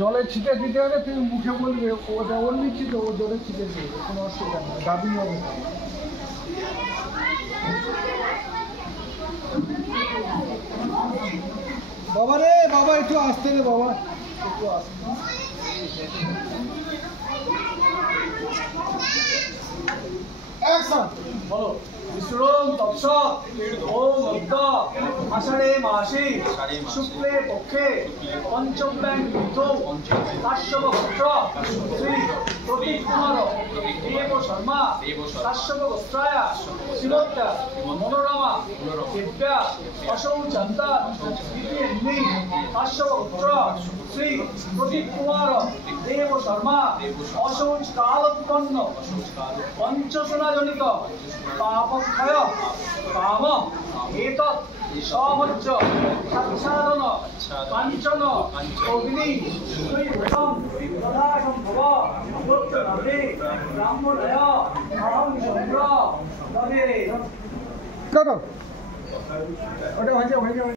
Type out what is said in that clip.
জলে ছিটে দিতে হবে, তুমি মুখে বলবে ওটা ওর নিচ্ছি তো, ও জলে ছিটে দেবে, কোনো অসুবিধা নেই, দাবি হবে না। বাবা রে বাবা, একটু আসতে রে বাবা, একটু আসতে। বলো। বিষ্ণুরং তৎসৎ। ওম অদ্য আষাঢ়ে মাসে শুক্লে পক্ষে পঞ্চম্যাং তিথৌ কাশ্যপগোত্র শ্রী প্রতীক কুমার দেব শর্মা কাশ্যপগোত্রায় শিরোদ্যা মনোরমা দিব্যা অসৌ চন্দা দ্বিতীয় কাশ্যপগোত্র শ্রী প্রতীক কুমার দেব শর্মা অশৌচ কালোৎপন্ন পঞ্চসোনাজনিত পাপক্ষয় কাম এতৎ সহজ্য সাচ্ছাদন কাঞ্চন অগ্নি শ্রীভূষম তথা সম্ভব গোত্রনাথে ব্রাহ্মণয় অহং চন্দ্র তবে। ওটা হয়ে যাবে।